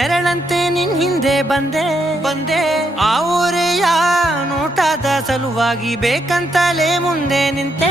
ನೆರಳಂತೆ ನಿನ್ ಹಿಂದೆ ಬಂದೆ ಆ ಊರೆಯ ನೋಟದ ಸಲುವಾಗಿ ಬೇಕಂತಲೇ ಮುಂದೆ ನಿಂತೆ